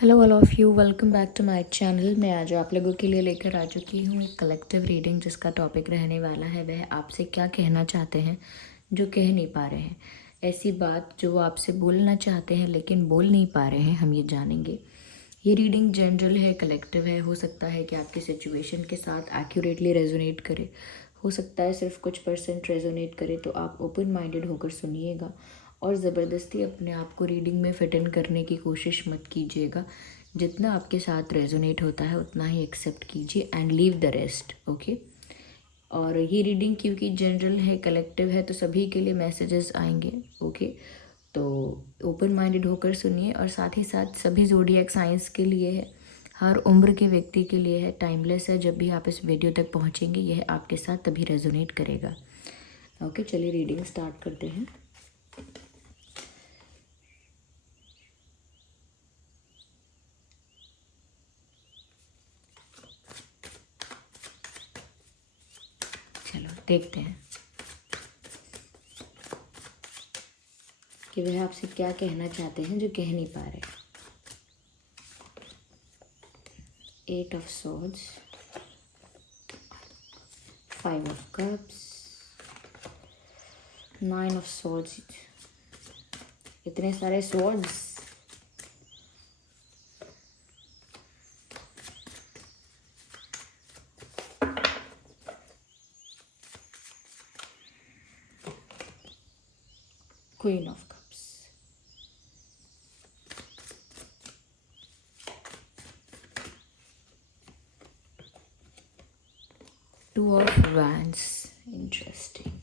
Hello all of you, welcome back to my channel. मैं आज आप लोगों के लिए लेकर आ चुकी हूँ एक कलेक्टिव रीडिंग जिसका टॉपिक रहने वाला है वह आपसे क्या कहना चाहते हैं जो कह नहीं पा रहे हैं। ऐसी बात जो वो आपसे बोलना चाहते हैं लेकिन बोल नहीं पा रहे हैं, हम ये जानेंगे। ये रीडिंग जनरल है, कलेक्टिव है। हो सकता है कि आपकी सिचुएशन के साथ एक्यूरेटली रेजोनेट करे, हो सकता है सिर्फ कुछ परसेंट रेजोनेट करे। तो आप ओपन माइंडेड होकर सुनिएगा और ज़बरदस्ती अपने आप को रीडिंग में फिट इन करने की कोशिश मत कीजिएगा। जितना आपके साथ रेजोनेट होता है उतना ही एक्सेप्ट कीजिए and leave the rest. Okay. और ये रीडिंग क्योंकि जनरल है, कलेक्टिव है, तो सभी के लिए मैसेजेस आएंगे। ओके। तो ओपन माइंडेड होकर सुनिए और साथ ही साथ सभी ज़ोडिएक साइंस के लिए है, हर उम्र के व्यक्ति के लिए है, टाइमलेस है। जब भी आप इस वीडियो तक पहुंचेंगे यह आपके साथ तभी रेजोनेट करेगा। ओके, चलिए रीडिंग स्टार्ट करते हैं। चलो देखते हैं कि वह आपसे क्या कहना चाहते हैं जो कह नहीं पा रहे। 8 of swords, 5 of cups, 9 of swords. इतने सारे swords. Queen of cups, 2 of wands. Interesting.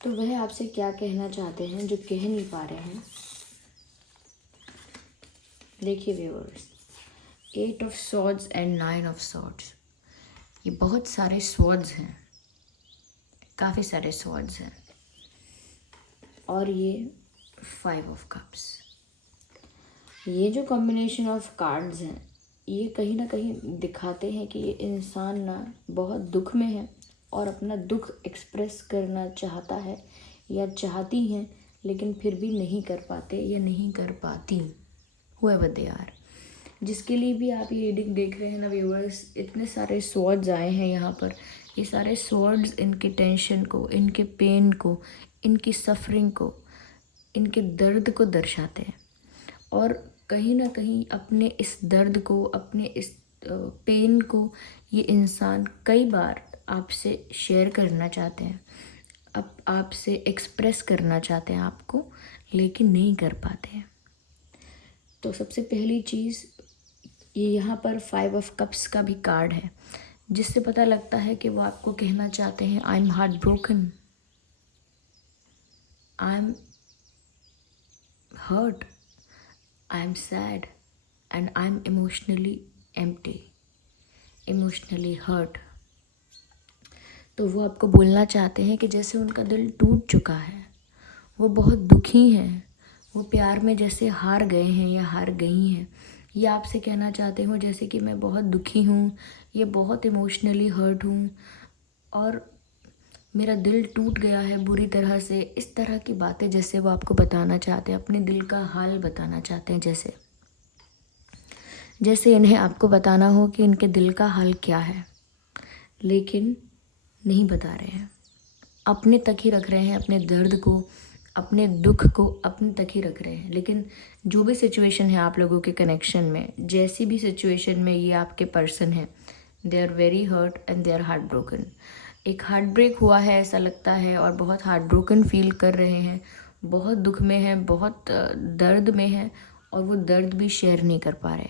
तो वह आपसे क्या कहना चाहते हैं जो कह नहीं पा रहे हैं। देखिए viewers, 8 of swords and 9 of swords. ये बहुत सारे सॉर्ड्स हैं, काफ़ी सारे सॉर्ड्स हैं। और ये 5 ऑफ कप्स। ये जो कॉम्बिनेशन ऑफ कार्ड्स हैं ये कहीं ना कहीं दिखाते हैं कि ये इंसान ना बहुत दुख में है और अपना दुख एक्सप्रेस करना चाहता है या चाहती हैं, लेकिन फिर भी नहीं कर पाते या नहीं कर पाती। हुएवर दे आर, जिसके लिए भी आप ये रीडिंग देख रहे हैं ना व्यूअर्स, इतने सारे स्वॉर्ड्स आए हैं यहाँ पर। ये सारे स्वॉर्ड्स इनके टेंशन को, इनके पेन को, इनकी सफरिंग को, इनके दर्द को दर्शाते हैं। और कहीं ना कहीं अपने इस दर्द को, अपने इस पेन को ये इंसान कई बार आपसे शेयर करना चाहते हैं, अब आपसे एक्सप्रेस करना चाहते हैं आपको, लेकिन नहीं कर पाते हैं। तो सबसे पहली चीज़, ये यहाँ पर 5 ऑफ कप्स का भी कार्ड है, जिससे पता लगता है कि वो आपको कहना चाहते हैं I am heart broken, I am hurt, I am sad and I am emotionally empty, emotionally hurt. तो वो आपको बोलना चाहते हैं कि जैसे उनका दिल टूट चुका है, वो बहुत दुखी हैं, वो प्यार में जैसे हार गए हैं या हार गई हैं। ये आपसे कहना चाहते हो जैसे कि मैं बहुत दुखी हूँ, ये बहुत इमोशनली हर्ट हूँ और मेरा दिल टूट गया है बुरी तरह से। इस तरह की बातें जैसे वो आपको बताना चाहते हैं, अपने दिल का हाल बताना चाहते हैं, जैसे जैसे इन्हें आपको बताना हो कि इनके दिल का हाल क्या है, लेकिन नहीं बता रहे हैं, अपने तक ही रख रहे हैं। अपने दर्द को, अपने दुख को अपने तक ही रख रहे हैं। लेकिन जो भी सिचुएशन है आप लोगों के कनेक्शन में, जैसी भी सिचुएशन में ये आपके पर्सन है, they are very hurt and they are heart broken. एक हार्ट ब्रेक हुआ है ऐसा लगता है और बहुत हार्ट ब्रोकन फील कर रहे हैं, बहुत दुख में हैं, बहुत दर्द में हैं और वो दर्द भी शेयर नहीं कर पा रहे।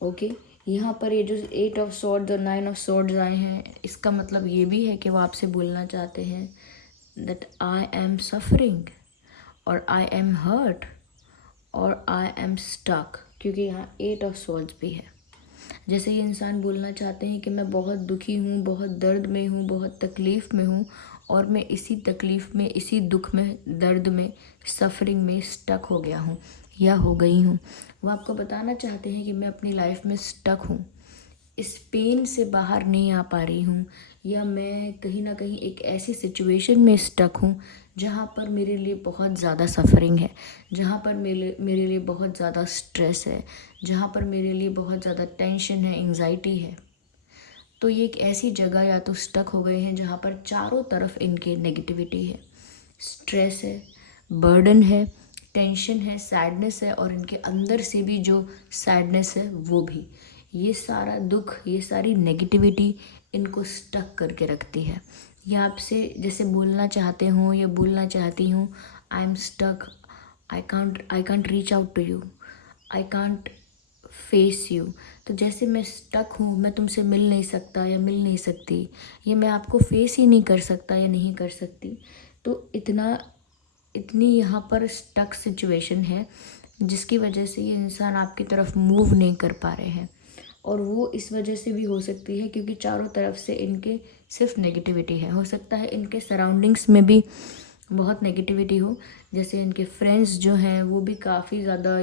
ओके। यहाँ पर ये जो 8 ऑफ सॉर्ड्स और 9 ऑफ सॉर्ड्स आए हैं, इसका मतलब ये भी है कि वो आपसे बोलना चाहते हैं दैट आई एम सफरिंग और आई एम हर्ट और आई एम स्टक, क्योंकि यहाँ 8 ऑफ सॉर्ड्स भी है। जैसे ये इंसान बोलना चाहते हैं कि मैं बहुत दुखी हूँ, बहुत दर्द में हूँ, बहुत तकलीफ़ में हूँ और मैं इसी तकलीफ़ में, इसी दुख में, दर्द में, सफरिंग में स्टक हो गया हूँ या हो गई हूँ। वो आपको बताना चाहते हैं कि मैं अपनी लाइफ में स्टक हूँ, इस पेन से बाहर नहीं आ पा रही हूँ, या मैं कहीं ना कहीं एक ऐसी सिचुएशन में स्टक हूँ जहाँ पर मेरे लिए बहुत ज़्यादा सफरिंग है, जहाँ पर मेरे लिए बहुत ज़्यादा स्ट्रेस है, जहाँ पर मेरे लिए बहुत ज़्यादा टेंशन है, एंग्जाइटी है। तो ये एक ऐसी जगह या तो स्टक हो गए हैं जहाँ पर चारों तरफ इनके नेगेटिविटी है, स्ट्रेस है, बर्डन है, टेंशन है, सैडनेस है, और इनके अंदर से भी जो सैडनेस है वो भी, ये सारा दुख, ये सारी नेगेटिविटी इनको स्टक करके रखती है। ये आपसे जैसे बोलना चाहते हो या बोलना चाहती हूँ, I am stuck, I can't reach out to you, I can't face you. तो जैसे मैं स्टक हूँ, मैं तुमसे मिल नहीं सकता या मिल नहीं सकती, या मैं आपको फेस ही नहीं कर सकता या नहीं कर सकती। तो इतनी यहाँ पर स्टक सिचुएशन है जिसकी वजह से ये इंसान आपकी तरफ मूव नहीं कर पा रहे हैं। और वो इस वजह से भी हो सकती है क्योंकि चारों तरफ से इनके सिर्फ नेगेटिविटी है। हो सकता है इनके सराउंडिंग्स में भी बहुत नेगेटिविटी हो, जैसे इनके फ्रेंड्स जो हैं वो भी काफ़ी ज़्यादा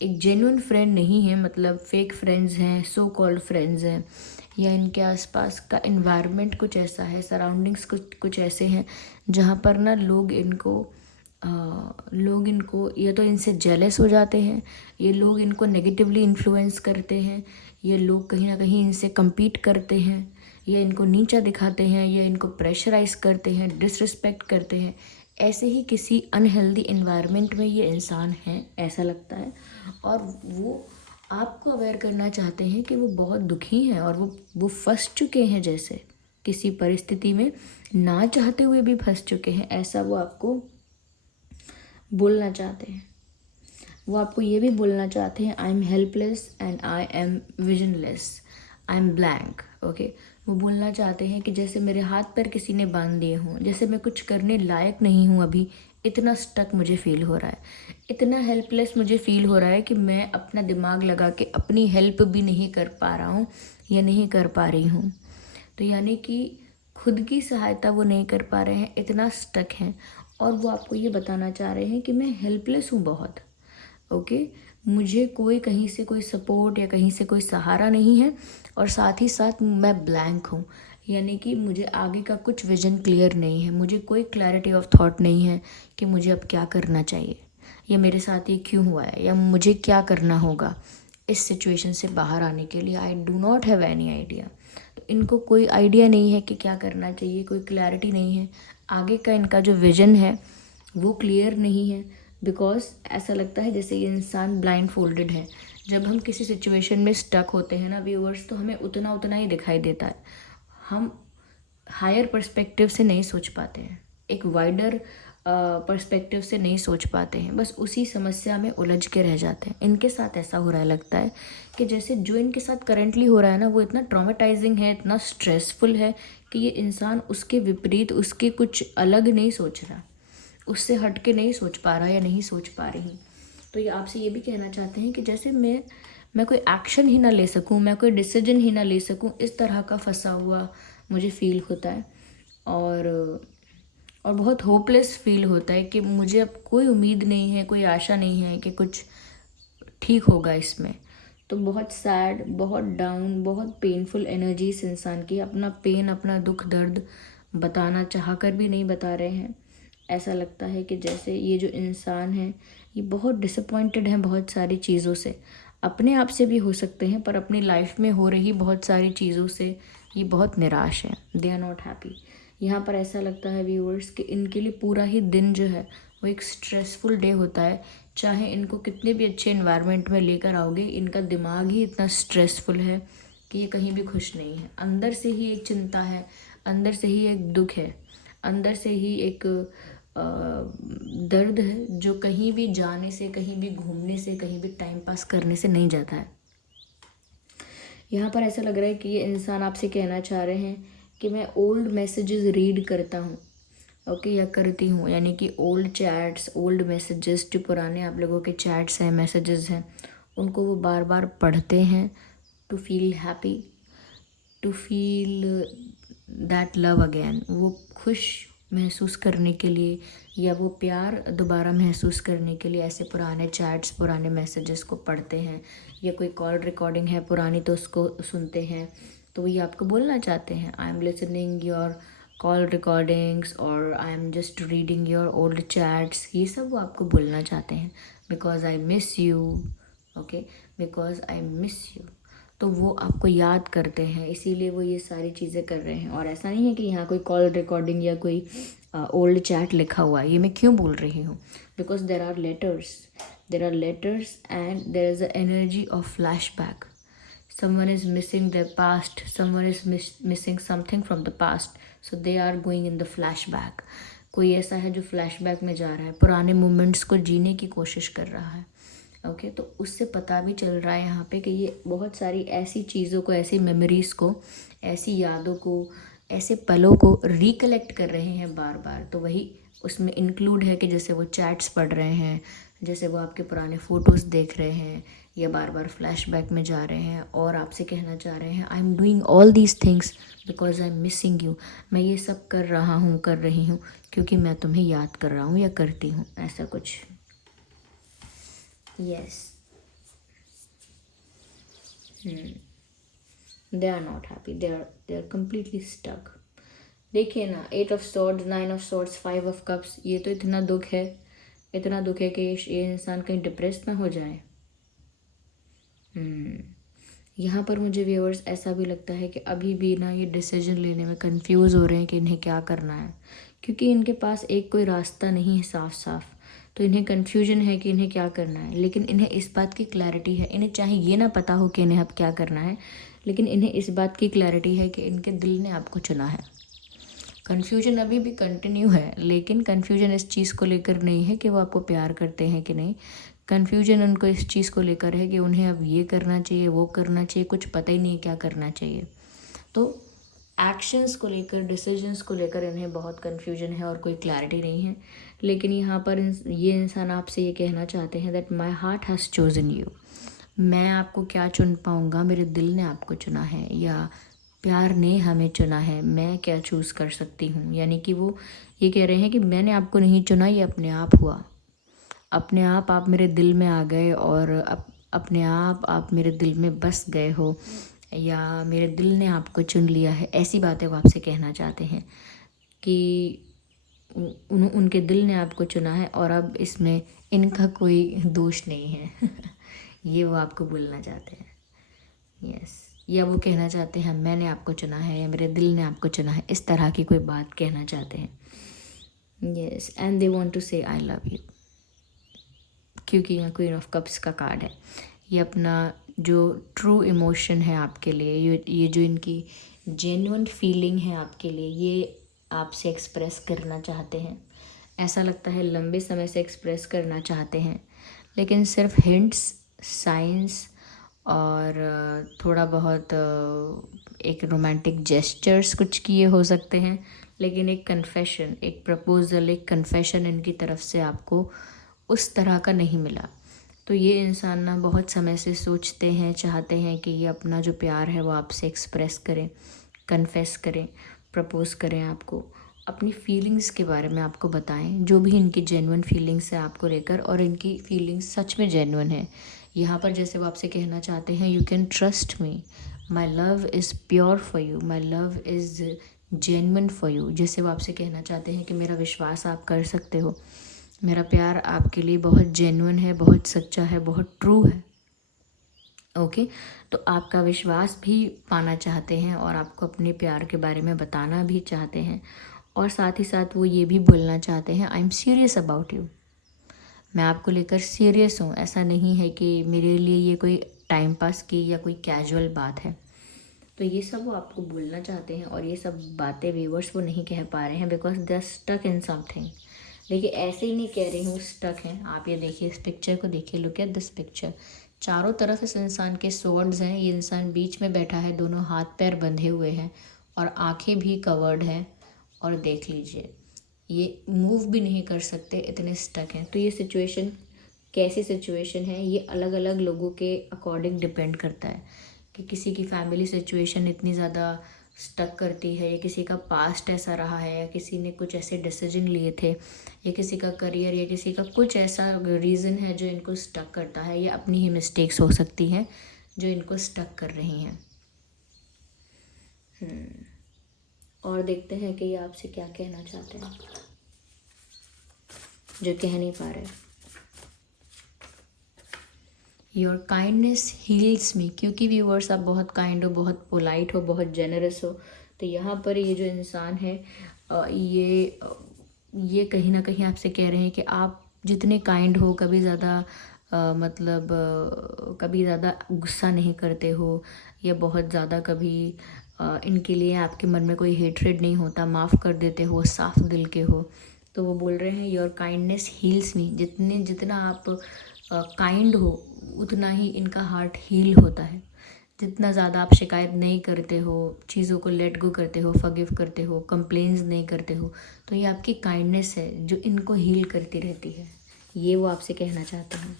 एक जेन्युइन फ्रेंड नहीं है, मतलब फेक फ्रेंड्स हैं, सो कॉल्ड फ्रेंड्स हैं, या इनके आसपास का इन्वायरमेंट कुछ ऐसा है, सराउंडिंग्स कुछ ऐसे हैं जहाँ पर ना लोग इनको या तो इनसे जेलस हो जाते हैं, ये लोग इनको नेगेटिवली इन्फ्लुएंस करते हैं, ये लोग कहीं ना कहीं इनसे compete करते हैं, या इनको नीचा दिखाते हैं, या इनको प्रेशराइज करते हैं, डिसरिस्पेक्ट करते हैं। ऐसे ही किसी अनहेल्दी इन्वायरमेंट में ये इंसान हैं, ऐसा लगता है। और वो आपको अवेयर करना चाहते हैं कि वो बहुत दुखी हैं और वो फंस चुके हैं, जैसे किसी परिस्थिति में ना चाहते हुए भी फंस चुके हैं, ऐसा वो आपको बोलना चाहते हैं। वो आपको ये भी बोलना चाहते हैं, I am helpless and I M visionless, I am blank. Okay, वो बोलना चाहते हैं कि जैसे मेरे हाथ पैर किसी ने बांध दिए हों, जैसे मैं कुछ करने लायक नहीं हूँ अभी, इतना स्टक मुझे फील हो रहा है, इतना हेल्पलेस मुझे फील हो रहा है कि मैं अपना दिमाग लगा के अपनी हेल्प भी नहीं कर पा रहा हूँ या नहीं कर पा रही हूँ। तो यानी कि खुद की सहायता वो नहीं कर पा रहे हैं, इतना स्टक हैं। और वो आपको ये बताना चाह रहे हैं कि मैं हेल्पलेस हूँ बहुत। ओके, मुझे कोई कहीं से कोई सपोर्ट या कहीं से कोई सहारा नहीं है, और साथ ही साथ मैं ब्लैंक हूँ, यानी कि मुझे आगे का कुछ विजन क्लियर नहीं है, मुझे कोई क्लैरिटी ऑफ थॉट नहीं है कि मुझे अब क्या करना चाहिए, या मेरे साथ ये क्यों हुआ है, या मुझे क्या करना होगा इस सिचुएशन से बाहर आने के लिए। I do not have any idea. तो इनको कोई आइडिया नहीं है कि क्या करना चाहिए, कोई क्लैरिटी नहीं है, आगे का इनका जो विजन है वो क्लियर नहीं है। बिकॉज ऐसा लगता है जैसे ये इंसान ब्लाइंड फोल्डेड है। जब हम किसी सिचुएशन में स्टक होते हैं ना व्यूअर्स, तो हमें उतना उतना ही दिखाई देता है, हम हायर पर्सपेक्टिव से नहीं सोच पाते हैं, एक वाइडर पर्सपेक्टिव से नहीं सोच पाते हैं, बस उसी समस्या में उलझ के रह जाते हैं। इनके साथ ऐसा हो रहा है, लगता है कि जैसे जो इनके साथ करंटली हो रहा है ना वो इतना ट्रॉमेटाइजिंग है, इतना स्ट्रेसफुल है कि ये इंसान उसके विपरीत, उसके कुछ अलग नहीं सोच रहा, उससे हट के नहीं सोच पा रहा या नहीं सोच पा रही। तो ये आपसे ये भी कहना चाहते हैं कि जैसे मैं कोई एक्शन ही ना ले सकूं, मैं कोई डिसीजन ही ना ले सकूं, इस तरह का फंसा हुआ मुझे फील होता है। और बहुत होपलेस फील होता है कि मुझे अब कोई उम्मीद नहीं है, कोई आशा नहीं है कि कुछ ठीक होगा इसमें। तो बहुत सैड, बहुत डाउन, बहुत पेनफुल एनर्जी इस इंसान की, अपना पेन, अपना दुख दर्द बताना चाह कर भी नहीं बता रहे हैं। ऐसा लगता है कि जैसे ये जो इंसान है ये बहुत डिसअपॉइंटेड है बहुत सारी चीज़ों से, अपने आप से भी हो सकते हैं, पर अपनी लाइफ में हो रही बहुत सारी चीज़ों से ये बहुत निराश है, दे आर नॉट हैप्पी। यहाँ पर ऐसा लगता है व्यूअर्स कि इनके लिए पूरा ही दिन जो है वो एक स्ट्रेसफुल डे होता है। चाहे इनको कितने भी अच्छे इन्वायरमेंट में लेकर आओगे, इनका दिमाग ही इतना स्ट्रेसफुल है कि ये कहीं भी खुश नहीं है। अंदर से ही एक चिंता है, अंदर से ही एक दुख है, अंदर से ही एक दर्द है जो कहीं भी जाने से, कहीं भी घूमने से, कहीं भी टाइम पास करने से नहीं जाता है। यहाँ पर ऐसा लग रहा है कि ये इंसान आपसे कहना चाह रहे हैं कि मैं ओल्ड मैसेजेस रीड करता हूँ, ओके, या करती हूँ, यानी कि ओल्ड चैट्स, ओल्ड मैसेजेस, जो पुराने आप लोगों के चैट्स हैं, मैसेजेस हैं, उनको वो बार बार पढ़ते हैं to feel happy, to feel that love again, वो खुश महसूस करने के लिए या वो प्यार दोबारा महसूस करने के लिए ऐसे पुराने चैट्स, पुराने मैसेजेस को पढ़ते हैं, या कोई कॉल रिकॉर्डिंग है पुरानी तो उसको सुनते हैं। तो ये आपको बोलना चाहते हैं, I am listening your call recordings और I am just reading your old chats, ये सब वो आपको बोलना चाहते हैं। Because I miss you, okay, because I miss you. तो वो आपको याद करते हैं, इसीलिए वो ये सारी चीज़ें कर रहे हैं। और ऐसा नहीं है कि यहाँ कोई कॉल रिकॉर्डिंग या कोई ओल्ड चैट लिखा हुआ है। ये मैं क्यों बोल रही हूँ? Because there are letters and there is a energy of flashback. someone is missing their past, someone is missing something from the past, so they are going in the flashback। कोई ऐसा है जो flashback में जा रहा है, पुराने moments को जीने की कोशिश कर रहा है। ओके, तो उससे पता भी चल रहा है यहाँ पे कि ये बहुत सारी ऐसी चीज़ों को, ऐसी मेमोरीज़ को, ऐसी यादों को, ऐसे पलों को रिकलेक्ट कर रहे हैं बार बार। तो वही उसमें इंक्लूड है कि जैसे वो चैट्स पढ़ रहे हैं, जैसे वो आपके पुराने फ़ोटोज़ देख रहे हैं, या बार बार फ्लैशबैक में जा रहे हैं और आपसे कहना चाह रहे हैं I am doing all these things because I am missing you. मैं ये सब कर रहा हूँ, कर रही हूँ क्योंकि मैं तुम्हें याद कर रहा हूँ या करती हूँ, ऐसा कुछ। Yes, they are not happy, they are completely stuck. देखिए ना, 8 of swords, 9 of swords, 5 of cups, ये तो इतना दुख है, इतना दुख है कि ये इंसान कहीं डिप्रेस ना हो जाए। यहाँ पर मुझे व्यूअर्स ऐसा भी लगता है कि अभी भी ना ये डिसीजन लेने में कंफ्यूज हो रहे हैं कि इन्हें क्या करना है, क्योंकि इनके पास एक कोई रास्ता नहीं है साफ साफ। तो इन्हें कन्फ्यूजन है कि इन्हें क्या करना है, लेकिन इन्हें इस बात की क्लैरिटी है, इन्हें चाहे ये ना पता हो कि इन्हें अब क्या करना है, लेकिन इन्हें इस बात की क्लैरिटी है कि इनके दिल ने आपको चुना है। कन्फ्यूजन अभी भी कंटिन्यू है, लेकिन कन्फ्यूजन इस चीज़ को लेकर नहीं है कि वो आपको प्यार करते हैं कि नहीं। कन्फ्यूजन उनको इस चीज़ को लेकर है कि उन्हें अब ये करना चाहिए, वो करना चाहिए, कुछ पता ही नहीं क्या करना चाहिए। तो एक्शंस को लेकर, डिसीजंस को लेकर इन्हें बहुत कन्फ्यूजन है और कोई क्लैरिटी नहीं है। लेकिन यहाँ पर ये इंसान आपसे ये कहना चाहते हैं that my heart has chosen you. मैं आपको क्या चुन पाऊँगा, मेरे दिल ने आपको चुना है, या प्यार ने हमें चुना है, मैं क्या चूज़ कर सकती हूँ। यानी कि वो ये कह रहे हैं कि मैंने आपको नहीं चुना, ये अपने आप हुआ, अपने आप मेरे दिल में आ गए और अपने आप मेरे दिल में बस गए हो, या मेरे दिल ने आपको चुन लिया है। ऐसी बातें वो आपसे कहना चाहते हैं कि उनके दिल ने आपको चुना है और अब इसमें इनका कोई दोष नहीं है। ये वो आपको बोलना चाहते हैं। यस, या वो कहना चाहते हैं मैंने आपको चुना है या मेरे दिल ने आपको चुना है, इस तरह की कोई बात कहना चाहते हैं। Yes, and they want to say I love you, क्योंकि यहाँ क्वीन ऑफ कप्स का कार्ड है। ये अपना जो ट्रू इमोशन है आपके लिए, ये जो इनकी जेन्युइन फीलिंग है आपके लिए, ये आपसे एक्सप्रेस करना चाहते हैं। ऐसा लगता है लंबे समय से एक्सप्रेस करना चाहते हैं, लेकिन सिर्फ हिंट्स, साइंस और थोड़ा बहुत एक रोमांटिक जेस्चर्स कुछ किए हो सकते हैं, लेकिन एक कन्फेशन, एक प्रपोज़ल, एक कन्फेशन इनकी तरफ से आपको उस तरह का नहीं मिला। तो ये इंसान ना बहुत समय से सोचते हैं, चाहते हैं कि ये अपना जो प्यार है वो आपसे एक्सप्रेस करें, कन्फेस करें, प्रपोज़ करें आपको, अपनी फीलिंग्स के बारे में आपको बताएं, जो भी इनकी जेन्युइन फीलिंग्स है आपको लेकर, और इनकी फीलिंग्स सच में जेन्युइन है। यहाँ पर जैसे वो आपसे कहना चाहते हैं you can trust me, my love is pure for you, my love is genuine for you. जैसे वो आपसे कहना चाहते हैं कि मेरा विश्वास आप कर सकते हो, मेरा प्यार आपके लिए बहुत जेन्युइन है, बहुत सच्चा है, बहुत ट्रू है। ओके, तो आपका विश्वास भी पाना चाहते हैं और आपको अपने प्यार के बारे में बताना भी चाहते हैं, और साथ ही साथ वो ये भी बोलना चाहते हैं I am serious about you, मैं आपको लेकर सीरियस हूँ। ऐसा नहीं है कि मेरे लिए ये कोई टाइम पास की या कोई कैजुअल बात है। तो ये सब वो आपको बोलना चाहते हैं, और ये सब बातें व्यूअर्स वो नहीं कह पा रहे हैं because they are stuck in something. देखिए, ऐसे ही नहीं कह रही हूँ स्टक हैं, आप ये देखिए, इस पिक्चर को देखिए, लुक एट दिस पिक्चर। चारों तरफ इस इंसान के स्वॉर्ड्स हैं, ये इंसान बीच में बैठा है, दोनों हाथ पैर बंधे हुए हैं और आंखें भी कवर्ड हैं, और देख लीजिए ये मूव भी नहीं कर सकते, इतने स्टक हैं। तो ये सिचुएशन कैसी सिचुएशन है, ये अलग अलग लोगों के अकॉर्डिंग डिपेंड करता है कि किसी की फैमिली सिचुएशन इतनी ज़्यादा स्टक करती है, या किसी का पास्ट ऐसा रहा है, या किसी ने कुछ ऐसे डिसीजन लिए थे, या किसी का करियर, या किसी का कुछ ऐसा रीज़न है जो इनको स्टक करता है, या अपनी ही मिस्टेक्स हो सकती हैं जो इनको स्टक कर रही हैं। और देखते हैं कि ये आपसे क्या कहना चाहते हैं जो कह नहीं पा रहे। योर काइंडनेस हील्स मी, क्योंकि व्यूअर्स आप बहुत काइंड हो, बहुत पोलाइट हो, बहुत जेनरस हो, तो यहाँ पर ये जो इंसान है ये कहीं ना कहीं आपसे कह रहे हैं कि आप जितने काइंड हो, कभी ज़्यादा कभी ज़्यादा गुस्सा नहीं करते हो, या बहुत ज़्यादा कभी इनके लिए आपके मन में कोई हेट्रेड नहीं होता, माफ़ कर देते हो, साफ दिल के हो। तो वो बोल रहे हैं योर काइंडनेस हील्स मी, जितना आप काइंड हो उतना ही इनका हार्ट हील होता है। जितना ज़्यादा आप शिकायत नहीं करते हो, चीज़ों को लेट गो करते हो, फॉरगिव करते हो, कंप्लेंट्स नहीं करते हो, तो ये आपकी काइंडनेस है जो इनको हील करती रहती है। ये वो आपसे कहना चाहते हैं।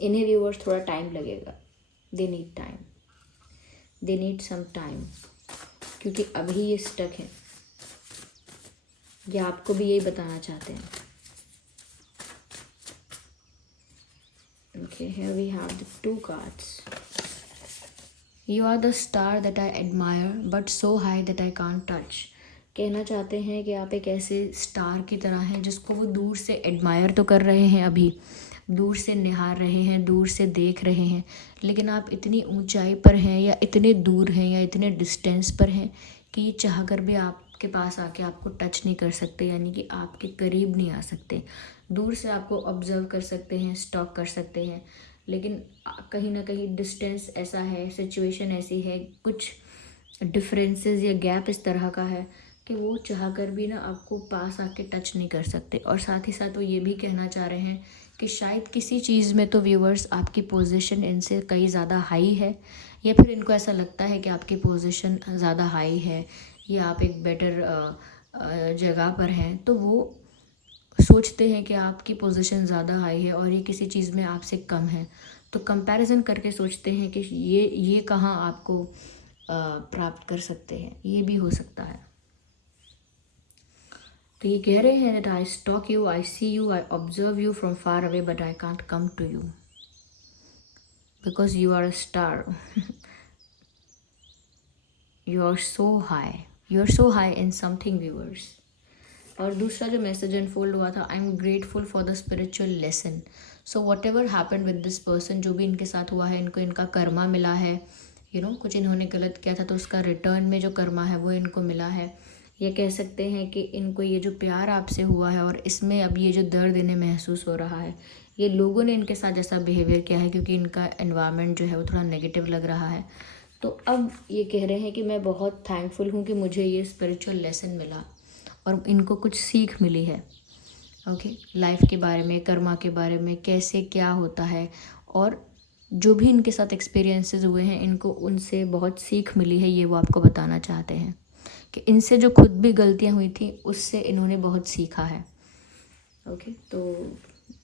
इन्हें व्यूअर्स थोड़ा टाइम लगेगा, they need time, they need some time, क्योंकि अभी ये स्टक है। ये आपको भी यही बताना चाहते हैं। Okay, here we have the 2 cards. You are the star that I admire, but so high that I can't touch. कहना चाहते हैं कि आप एक ऐसे स्टार की तरह हैं जिसको वो दूर से एडमायर तो कर रहे हैं, अभी दूर से निहार रहे हैं, दूर से देख रहे हैं, लेकिन आप इतनी ऊंचाई पर हैं, या इतने दूर हैं, या इतने डिस्टेंस पर हैं कि ये चाह कर भी आपके पास आके आपको टच नहीं कर सकते, यानी कि आपके करीब नहीं आ सकते। दूर से आपको ऑब्जर्व कर सकते हैं, स्टॉक कर सकते हैं, लेकिन कहीं ना कहीं डिस्टेंस ऐसा है, सिचुएशन ऐसी है, कुछ डिफरेंसेस या गैप इस तरह का है कि वो चाह कर भी ना आपको पास आके टच नहीं कर सकते। और साथ ही साथ वो ये भी कहना चाह रहे हैं कि शायद किसी चीज़ में तो व्यूअर्स आपकी पोजीशन इनसे कहीं ज़्यादा हाई है, या फिर इनको ऐसा लगता है कि आपकी पोजीशन ज़्यादा हाई है, या आप एक बेटर जगह पर हैं, तो वो सोचते हैं कि आपकी पोजीशन ज़्यादा हाई है और ये किसी चीज़ में आपसे कम है, तो कंपैरिजन करके सोचते हैं कि ये कहाँ आपको प्राप्त कर सकते हैं। ये भी हो सकता है। तो ये कह रहे हैं that I stalk you, I see you, I observe you from far away, but I can't come to you because you are a star. You are so high, you are so high in something viewers. और दूसरा जो message unfold हुआ था, I am grateful for the spiritual lesson. So whatever happen with this person, जो भी इनके साथ हुआ है, इनको इनका कर्मा मिला है, कुछ इन्होंने गलत किया था तो उसका रिटर्न में जो कर्मा है वो इनको मिला है। ये कह सकते हैं कि इनको ये जो प्यार आपसे हुआ है और इसमें अब ये जो दर्द इन्हें महसूस हो रहा है, ये लोगों ने इनके साथ जैसा बिहेवियर किया है, क्योंकि इनका एनवायरनमेंट जो है वो थोड़ा नेगेटिव लग रहा है, तो अब ये कह रहे हैं कि मैं बहुत थैंकफुल हूँ कि मुझे ये स्पिरिचुअल लेसन मिला और इनको कुछ सीख मिली है। ओके, लाइफ के बारे में, कर्मा के बारे में, कैसे क्या होता है, और जो भी इनके साथ एक्सपीरियंसेस हुए हैं, इनको उनसे बहुत सीख मिली है। ये वो आपको बताना चाहते हैं कि इनसे जो खुद भी गलतियां हुई थी उससे इन्होंने बहुत सीखा है। ओके, तो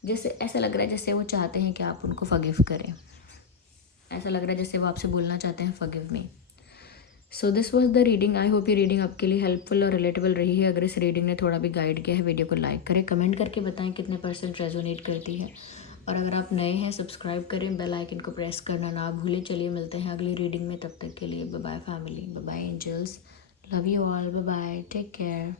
जैसे ऐसा लग रहा है जैसे वो चाहते हैं कि आप उनको फॉरगिव करें। ऐसा लग रहा है जैसे वो आपसे बोलना चाहते हैं forgive me. So this was the reading. I hope ये रीडिंग आपके लिए हेल्पफुल और रिलेटेबल रही है। अगर इस रीडिंग ने थोड़ा भी गाइड किया है, वीडियो को लाइक करें, कमेंट करके बताएं कितने % रेजोनेट करती है, और अगर आप नए हैं सब्सक्राइब करें, बेल आइकन को प्रेस करना ना भूलें। चलिए मिलते हैं अगली रीडिंग में, तब तक के लिए bye bye family, bye bye angels, love you all, bye bye, take care.